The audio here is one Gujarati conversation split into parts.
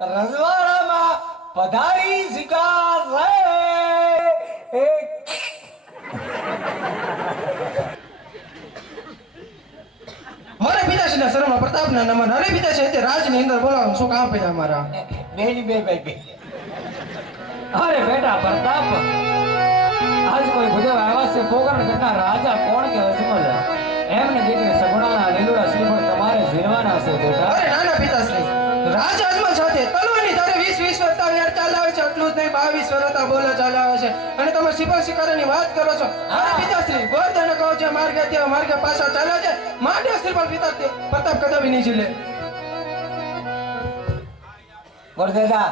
રજવાડામાં પધારી શિકાર રે મારે પિતાશ્રીના શરણમાં પ્રતાપના નમન. અરે પિતાશ્રી અત્યારે રાજની અંદર બોલાવો, શું કામ પડ્યા મારા? બેની બે ભાઈ બે. અરે બેટા પ્રતાપ, આજ કોઈ ગુજર આવ્યા છે પોકરણ ઘરના રાજા કોણ કે અજમલ એમને દીકરી સગુણાના લીલુડા શ્રીફળ તમારે ઝીલવાના છે બેટા. અરે નાના પિતાશ્રી, રાજ અજમલ સાથે તલવાની તારે 20 વર્ષતા વેર ચાલાવે છે, એટલું જ નહીં 22 વર્ષતા બોલા ચાલાવે છે, અને તમે શિકાર શિકારની વાત કરો છો. અરે પિતાશ્રી, ગોરધન કહો છે માર્ગે ત્યાં માર્ગે પાછા ચાલે છે, માટે શ્રીફળ પિતા પ્રતાપ કદાવી નહીં ઝીલે. ગોરધેડા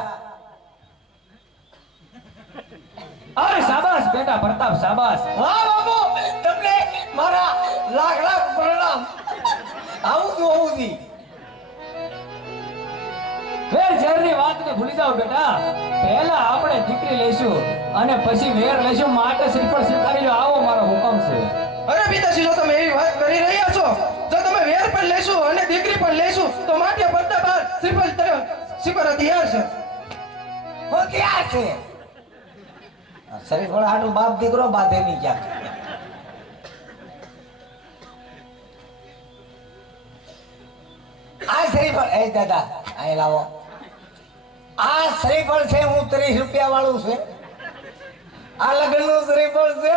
અરે શાબાશ બેટા પ્રતાપ, શાબાશ. વાહ બાપુ, તમને મારા લાખ લાખ પ્રણામ. આવું છું વેર ઝેરની વાતને ભૂલી જાઓ બેટા. પહેલા આપણે દીકરી લઈશું અને પછી વેર લઈશું, માટે શ્રીફળ સ્વીકારી લો, આવો મારો હુકમ છે. અરે પિતાશ્રી, જો તમે એવી વાત કરી રહ્યા છો, જો તમે વેર પણ લેશું અને દીકરી પણ લેશું તો માટે પ્રતાપ શ્રીફળ સ્વીકારવા તૈયાર છે. હું ક્યાં છે શરીફ હાડું બાપ દીકરો બાંધે નહીં ક્યાંક. આ શ્રીફળ એ દાદા અહીં લાવો. આ શ્રીફળ છે, હું 30 રૂપિયા વાળું છે. આ લગ્ન નું શ્રીફળ છે.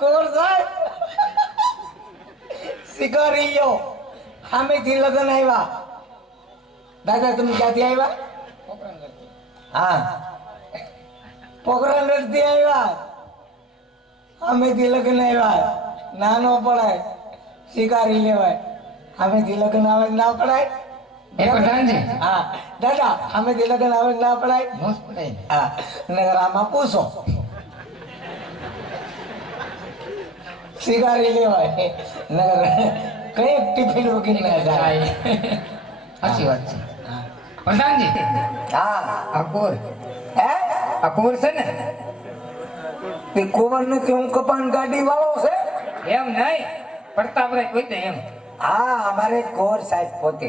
કોણ સાહેબ શિકારી યો સામેથી લગ્ન આવ્યા. દાદા તમે ક્યાંથી આવ્યા? હા, પોખરણ થી આવ્યા. સામેથી લગ્ન આવ્યા. નાનો પડાય શિકારી લેવાય. સામેથી લગ્ન આવે ના પડાય. હા દાદા, સામેથી લગ્ન આવે ના પડાય. હા, નગર આમાં પૂછો શિકારી લેવાય નગર કઈ ટિફિન વગી ના જાય. સાચી વાત છે પ્રધાનજી. હા અકબર હે અકબર છે ને, તે કુંવર નથી, હું કપાન ગાડી વાળો છે. એમ નહીં પ્રતાપ રે કોઈ એમ. હા, અમારે કોર સાહેબ પોતે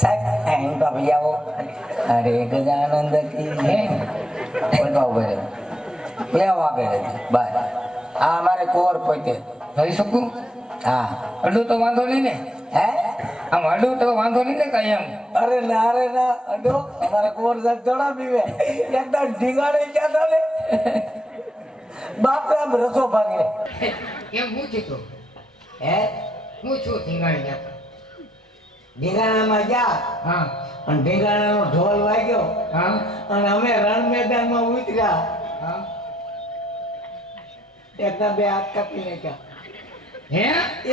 સાહેબ એમ બાબી આવો. અરે ગજાનંદ કી હે બોલવા બોલે લેવા ગયે બસ. હા, અમારે કોર પોતે રહી શકું? હા. અડું તો વાંધો નહીં ને? હે આમ અડું તો વાંધો નહીં ને કઈ એમ? અરે ના અડો, અમારે કોર સાહેબ થોડા પીવે. એકદમ ઢીંગાડે ક્યાં ને બાપ આમ રસો ભાગે. એમ હું છું હે હું છું ધીંગાણી ત્યાં. ઢીંગાણામાં ગયા હા અને ઢીંગાણાનો ઢોલ વાગ્યો હા અને અમે રણ મેદાનમાં ઉતર્યા. હા. એકના બે હાથ કાપી નાખ્યા. હે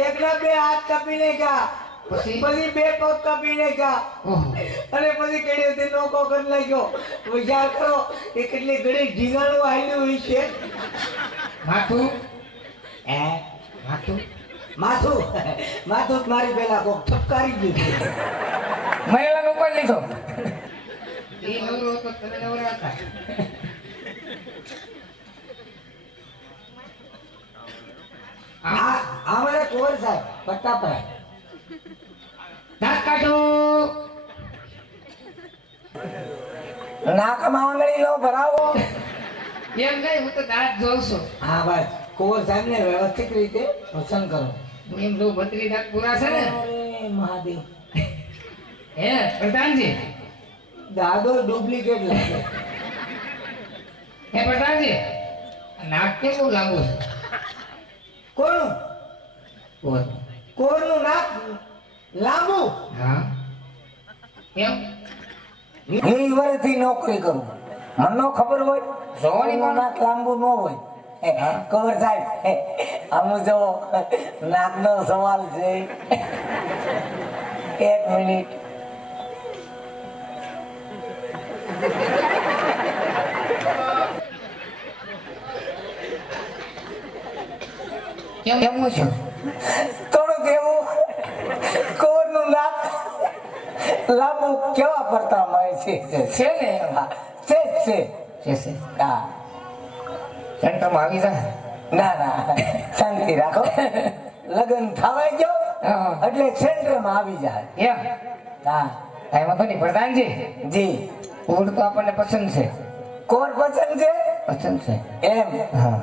એકના બે હાથ કાપી નાખ્યા. પછી? પછી બે પગ કાપી નાખ્યા. ઓહો. અને પછી કડીએથી નોકો કરી નાખ્યો. વિચાર કરો એ કેટલી ઘડી ઢીંગાણું હાલ્યું હોય છે. માથું હે માથું માથું માથું જ મારી પેલા કોક ઠપકારી દીધું. મહિલાનો ઉપર લીધો. એ નવરો હતો, તમે નવરા હતા. આ અમારે કોર સાહેબ પટ્ટાપરા દાંત કાઢો. નાકમાં આંગળી નો ભરાવો. એમ નહીં, હું તો દાંત જોઉં છું. હા બસ, કોર સાહેબ ને વ્યવસ્થિત રીતે પસંદ કરો. હું એમ જો 32 દાંત પૂરા છે ને. અરે મહાદેવ, હે પ્રધાનજી. દાદો ડુપ્લિકેટ લાગે. હે પ્રધાનજી, આ નાક કેવું લાંબુ છે? કોનું? બોલ. કોરનું નાક લાંબુ. હા એમ હું વર્ષથી નોકરી કરું, મને નો ખબર હોય. જોવાની કોરનું નાક લાંબુ ન હોય. કવર સાહેબ આમ જો નાકનો સવાલ છે. 1 મિનિટ. કેમ કેમ છું? થોડું કેવું કોરનું નાક લાંબુ કેવા પડતા મળે છે. છે ને એમ. હા, છે જ છે. છે છે. હા સેન્ટરમાં આવી જા. ના શાંતિ રાખો. લગ્ન થવાઈ ગયો હા. એટલે સેન્ટરમાં આવી જાય. એમ હા કાંઈ વાંધો નહીં પ્રધાનજી. જી કુંવર તો આપણને પસંદ છે. કોણ પસંદ છે પસંદ છે. એમ હા.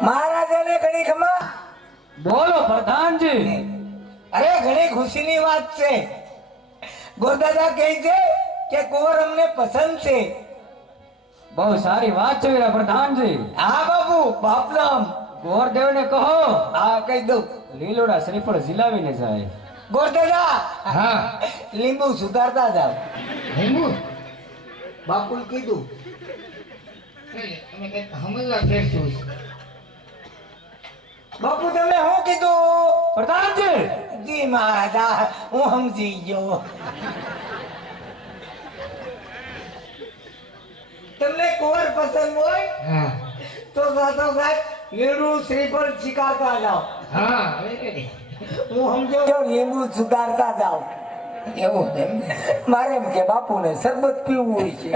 મહારાજાને ઘણી ખમા બોલો પ્રધાનજી. અરે ઘણી ખુશીની વાત છે. ગોરદાદા કહે છે કે કુંવર અમને પસંદ છે. બહુ સારી વાત છે વીરા પ્રધાનજી. હા બાપુ બાપનામ ગોરદેવને કહો હા કહી દઉં. લીલોડા શ્રીફળ ઝીલાવીને જાય. ગોરદાદા હા. લીંબુ સુધારતા જાવ. લીંબુ બાપુ કીધું. તમે કંઈક સમજવા ફેરશું. બાપુ તમે શું કીધું? પ્રધાનજી જી મહારાજા હું સમજી ગયો. તમને કુંવર પસંદ હોય હા. તો સાથો સાથ લીંબુ શ્રીફળ શીખાતા જાઓ. હા. હવે કેડી. હું સમજો લીંબુ સુધારતા જાઓ. એવું છે એમ ને? મારે એમ કે બાપુને શરબત પીવું હોય છે.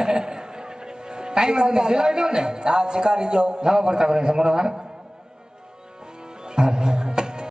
કાંઈ વાંધો નહીં. સિલાઈ દઉં ને? હા શીખાડી જાઓ. નવો પડતા પડે છે મોનો હાર. હા.